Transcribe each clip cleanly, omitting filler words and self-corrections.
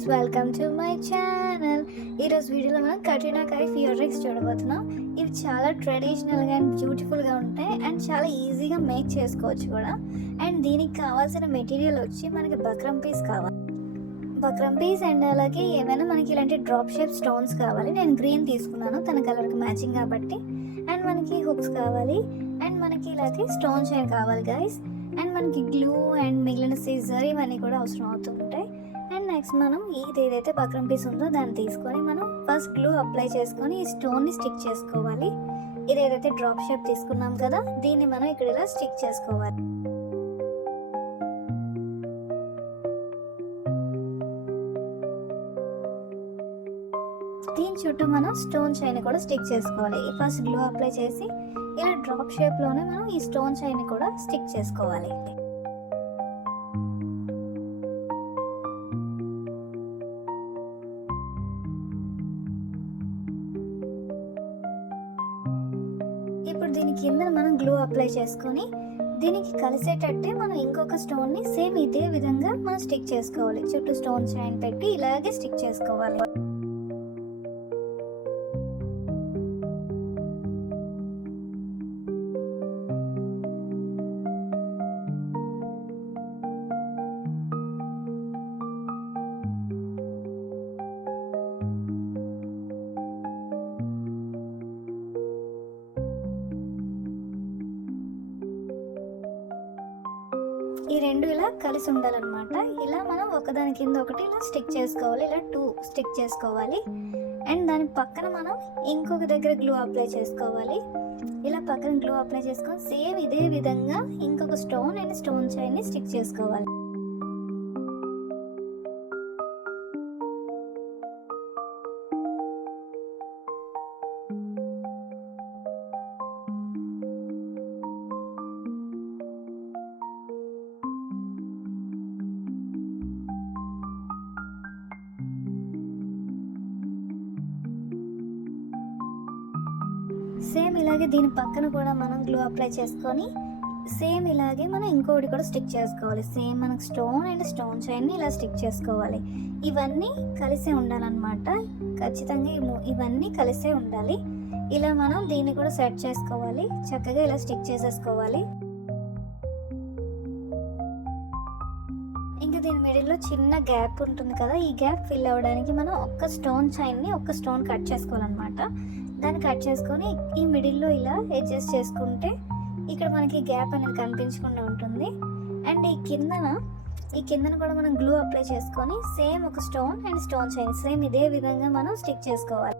Guys, welcome to my channel. ఈరోజు వీడియోలో మనం కట్రీనా కైఫ్ ఇయర్ రింగ్స్ చూడబోతున్నాం. ఇవి చాలా ట్రెడిషనల్గా అండ్ బ్యూటిఫుల్గా ఉంటాయి అండ్ చాలా ఈజీగా మేక్ చేసుకోవచ్చు కూడా. అండ్ దీనికి కావాల్సిన మెటీరియల్ వచ్చి మనకి బక్రం పీస్ కావాలి. బక్రం పీస్ అండ్ అలాగే ఏమైనా మనకి ఇలాంటి డ్రాప్ షేప్ స్టోన్స్ కావాలి. నేను గ్రీన్ తీసుకున్నాను తన కలర్కి మ్యాచింగ్ కాబట్టి. అండ్ మనకి హుక్స్ కావాలి అండ్ మనకి ఇలాగే స్టోన్ చైన్ కావాలి గైస్. అండ్ మనకి గ్లూ అండ్ మిగిలిన సీజర్ ఇవన్నీ కూడా అవసరం అవుతుంటాయి. అండ్ నెక్స్ట్ మనం ఇది ఏదైతే బక్రం పీస్ ఉందో దాన్ని తీసుకొని మనం ఫస్ట్ గ్లూ అప్లై చేసుకొని ఈ స్టోన్ని స్టిక్ చేసుకోవాలి. ఇది ఏదైతే డ్రాప్ షేప్ తీసుకున్నాం కదా దీన్ని మనం ఇక్కడ ఇలా స్టిక్ చేసుకోవాలి. దీని చుట్టూ మనం స్టోన్ చైన్ కూడా స్టిక్ చేసుకోవాలి. ఫస్ట్ గ్లూ అప్లై చేసి ఇలా డ్రాప్ షేప్లోనే మనం ఈ స్టోన్ చైన్ కూడా స్టిక్ చేసుకోవాలి. ఇప్పుడు దీని కింద మనం గ్లూ అప్లై చేసుకొని దీనికి కలిసేటట్టే మనం ఇంకొక స్టోన్ని సేమ్ ఇదే విధంగా మనం స్టిక్ చేసుకోవాలి. చుట్టూ స్టోన్ చైన్ పెట్టి ఇలాగే స్టిక్ చేసుకోవాలి. ఈ రెండు ఇలా కలిసి ఉండాలన్నమాట. ఇలా మనం ఒకదాని కింద ఒకటి ఇలా స్టిక్ చేసుకోవాలి. ఇలా 2 స్టిక్ చేసుకోవాలి. అండ్ దాని పక్కన మనం ఇంకొక దగ్గర గ్లూ అప్లై చేసుకోవాలి. ఇలా పక్కన గ్లూ అప్లై చేసుకొని సేమ్ ఇదే విధంగా ఇంకొక స్టోన్ అండ్ స్టోన్ చైన్ని స్టిక్ చేసుకోవాలి. సేమ్ ఇలాగే దీని పక్కన కూడా మనం గ్లూ అప్లై చేసుకొని సేమ్ ఇలాగే మనం ఇంకోటి కూడా స్టిక్ చేసుకోవాలి. సేమ్ మనకు స్టోన్ అండ్ స్టోన్ చైన్ని ఇలా స్టిక్ చేసుకోవాలి. ఇవన్నీ కలిసే ఉండాలన్నమాట. ఖచ్చితంగా ఇవన్నీ కలిసే ఉండాలి. ఇలా మనం దీన్ని కూడా సెట్ చేసుకోవాలి. చక్కగా ఇలా స్టిక్ చేసేసుకోవాలి. ఇంకా దీని మిడిల్లో చిన్న గ్యాప్ ఉంటుంది కదా, ఈ గ్యాప్ ఫిల్ అవ్వడానికి మనం ఒక్క స్టోన్ చైన్ని ఒక్క స్టోన్ కట్ చేసుకోవాలన్నమాట. దాన్ని కట్ చేసుకొని ఈ మిడిల్లో ఇలా అడ్జస్ట్ చేసుకుంటే ఇక్కడ మనకి గ్యాప్ అనేది కనిపించకుండా ఉంటుంది. అండ్ ఈ కిందన కూడా మనం గ్లూ అప్లై చేసుకొని సేమ్ ఒక stone and stone chain same ఇదే విధంగా మనం స్టిక్ చేసుకోవాలి.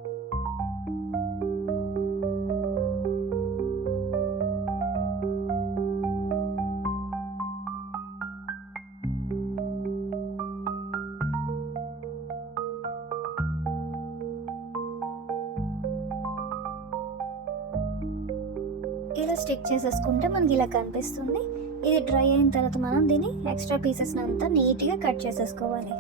ఇలా స్టిక్ చేసేసుకుంటే మనకి ఇలా కనిపిస్తుంది. ఇది డ్రై అయిన తర్వాత మనం దీన్ని ఎక్స్ట్రా పీసెస్ అంతా నీట్గా కట్ చేసేసుకోవాలి.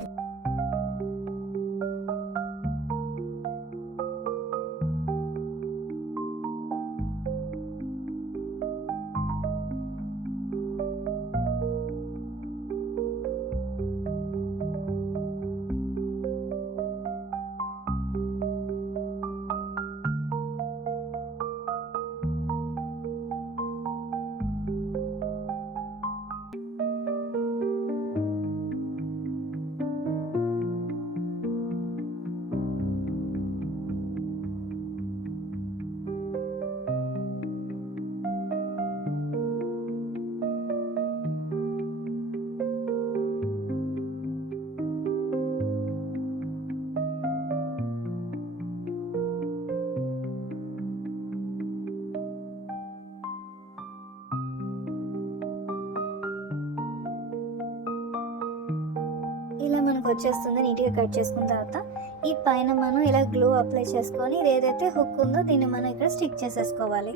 ఇలా మనకు వచ్చేస్తుంది. నీట్గా కట్ చేసుకున్న తర్వాత ఈ పైన మనం ఇలా గ్లూ అప్లై చేసుకొని ఇది ఏదైతే హుక్ ఉందో దీన్ని మనం ఇక్కడ స్టిక్ చేసేసుకోవాలి.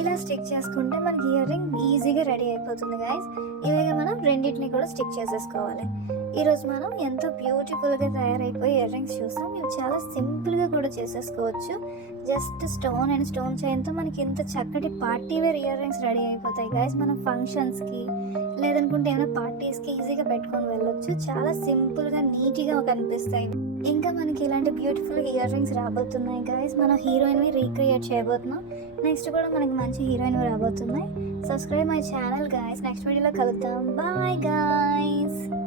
ఇలా స్టిక్ చేసుకుంటే మనకి ఇయర్ రింగ్ ఈజీగా రెడీ అయిపోతుంది గైస్. ఇలాగే మనం రెండింటిని కూడా స్టిక్ చేసేసుకోవాలి. ఈరోజు మనం ఎంతో బ్యూటిఫుల్గా తయారైపోయి ఇయర్ రింగ్స్ చూస్తాం. ఇవి చాలా సింపుల్గా కూడా చేసేసుకోవచ్చు. జస్ట్ స్టోన్ అండ్ స్టోన్ చైన్తో మనకి ఇంత చక్కటి party wear ear rings ready అయిపోతాయి గైస్. మనం ఫంక్షన్స్కి లేదనుకుంటే ఏమైనా పార్టీస్కి ఈజీగా పెట్టుకొని వెళ్ళొచ్చు. చాలా సింపుల్గా నీట్గా కనిపిస్తాయి. ఇంకా మనకి ఇలాంటి బ్యూటిఫుల్ ఇయర్ రింగ్స్ రాబోతున్నాయి గైస్. మనం హీరోయిన్వి రీక్రియేట్ చేయబోతున్నాం. నెక్స్ట్ కూడా మనకి మంచి హీరోయిన్వి రాబోతున్నాయి. Subscribe my channel guys. Next వీడియోలో కలుద్దాం. Bye guys.